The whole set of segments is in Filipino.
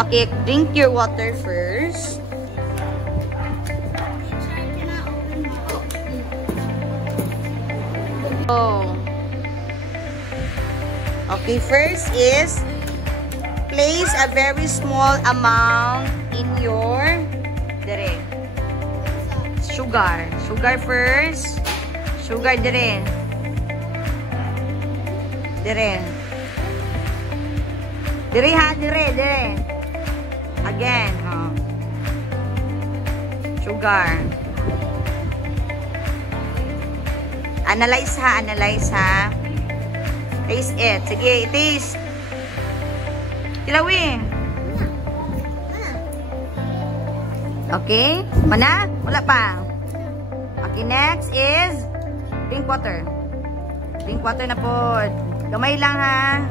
Okay, drink your water first. Oh. Okay, first is place a very small amount in your sugar. Sugar first. Sugar dire. Dire ha, dire. Again, oh. Sugar. Analyze ha. Taste it. Sige, taste. Tilawi. Okay? Mana? Wala pa. Okay, next is drink water. Drink water na po. Gamay lang ha.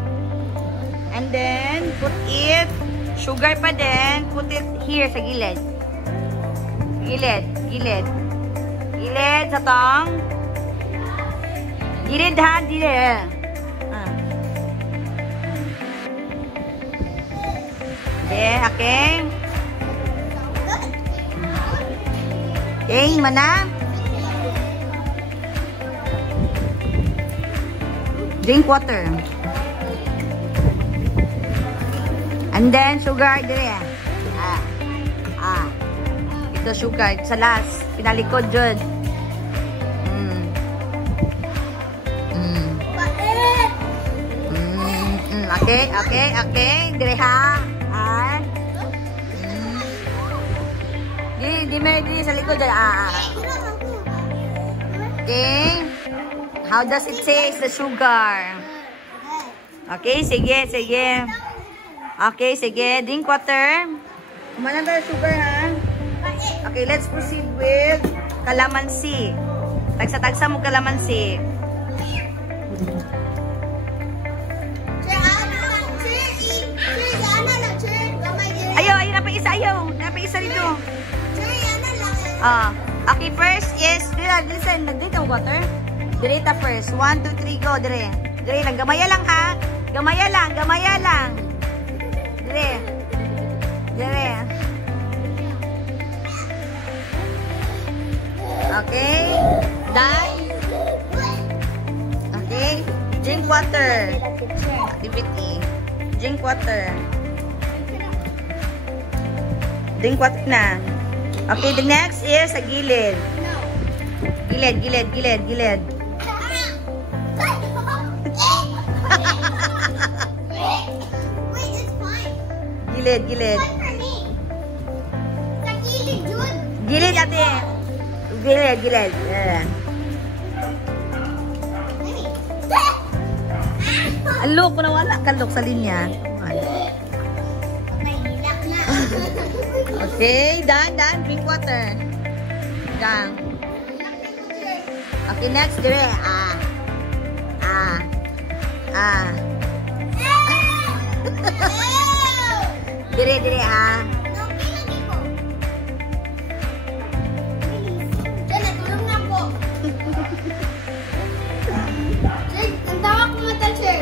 And then, put it, sugar pa din. Put it here sa gilid. Gilid sa tong. Gilid ha, gilid. Okay. Okay, mana? Drink water. And then sugar dire. Ito sugar sa last, pinalikod jud. Okay. Dire ha. Di sa likod dyan. Okay. How does it taste, the sugar? Okay, sige. Okay, sige. Drink water. Kumana tayo sugar, ha? Okay, let's proceed with kalamansi. Tagsa-tagsa mo kalamansi. Ayaw, napaisa dito. Okay, first is, listen, dito water. Direta first. 1, 2, 3, go. Dire lang. Gamaya lang ha. Gamaya lang. Dire. Okay. Done. Okay. Drink water. Activity. Drink water na. Okay, the next is sa gilid. Gilid. Gilid. Gilid ate. Gilid. Alok, nawala kalok sa linya. Okay, done. Drink water. Done. Okay, next, dire. Dire. Natulong na po. Ang tawa ko mata, sir.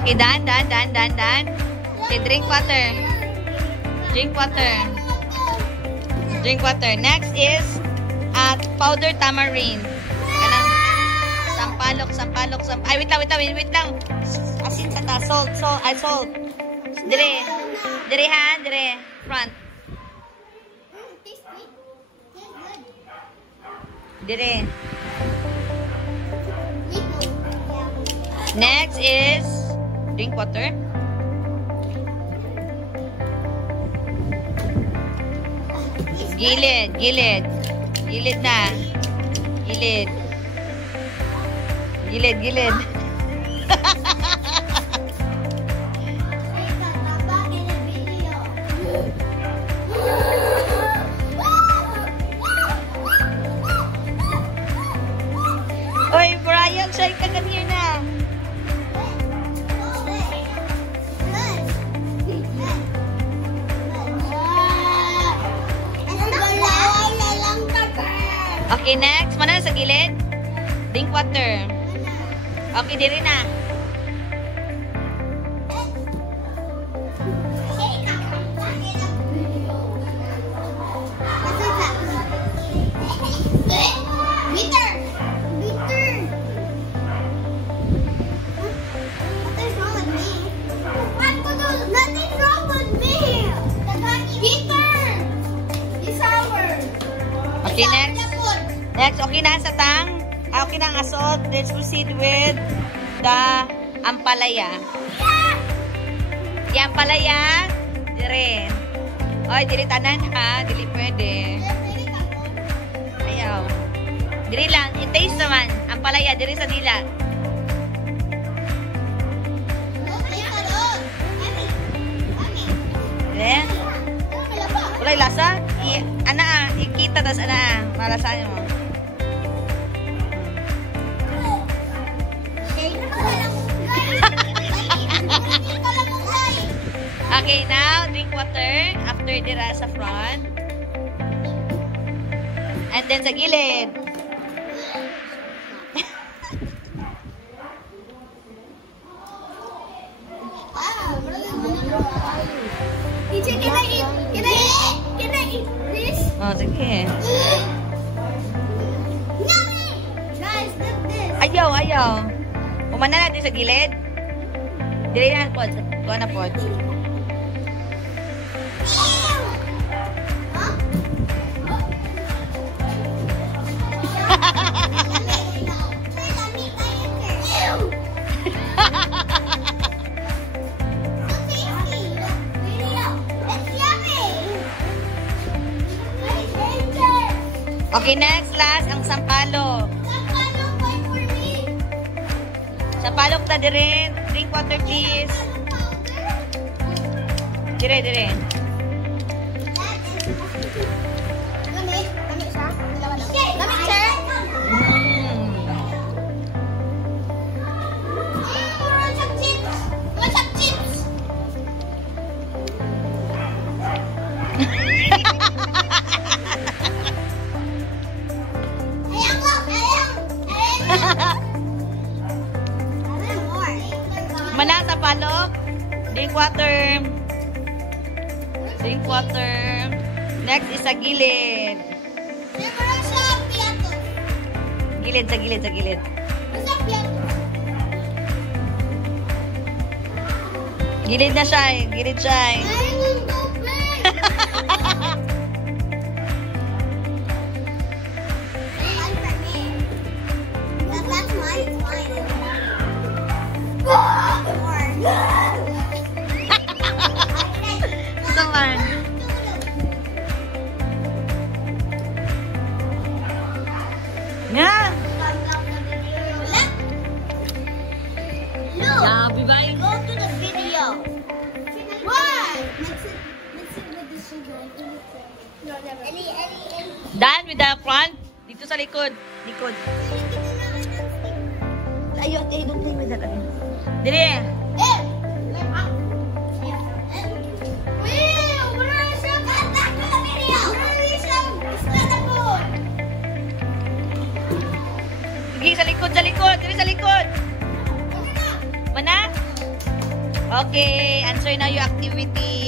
Okay, done. Okay, drink water. Next is powder tamarind. Sampalok. Ay, wait lang. Asin sa ta. Salt. Dire ha. Front. Dire. Next is drink water. Gilid na. Gilid. Oy, Brian, say ka ganyan na. Okay, next. Mana sa gilid? Drink water. Okay, diri na. Next, okay na sa tang. Okay na ang assault. Let's proceed with the ampalaya. Yung ampalaya, dire. Oy, dili tanan ha. Dili pwede. Ayaw. Dili lang. I-taste naman. Ampalaya, dire sa dila. Dire. Wala lasa? Ikita tas ana. Malasahan mo. Okay, now, drink water after dira sa front. And then sa gilid. Teacher, can I eat? Can I eat this? Oh, sige. Yummy! Guys, look this. Ayaw. Umana natin sa gilid. Dili na po. Kuha na po. Okay, next, last, ang sampalok. Sampalok na dire. Drink water, please. Dire. Mana sa palok. Drink water. Next is sa gilid. Sa gilid. Gilid na siya. Nga. Sabi ba? Go to the video. What? Mix it with the sugar. No, never. Done with the front. Dito sa likod. Ayaw, don't play with that. Dire. Sige, sa likod. Dire sa likod. Mana? Okay, answer na yung activity.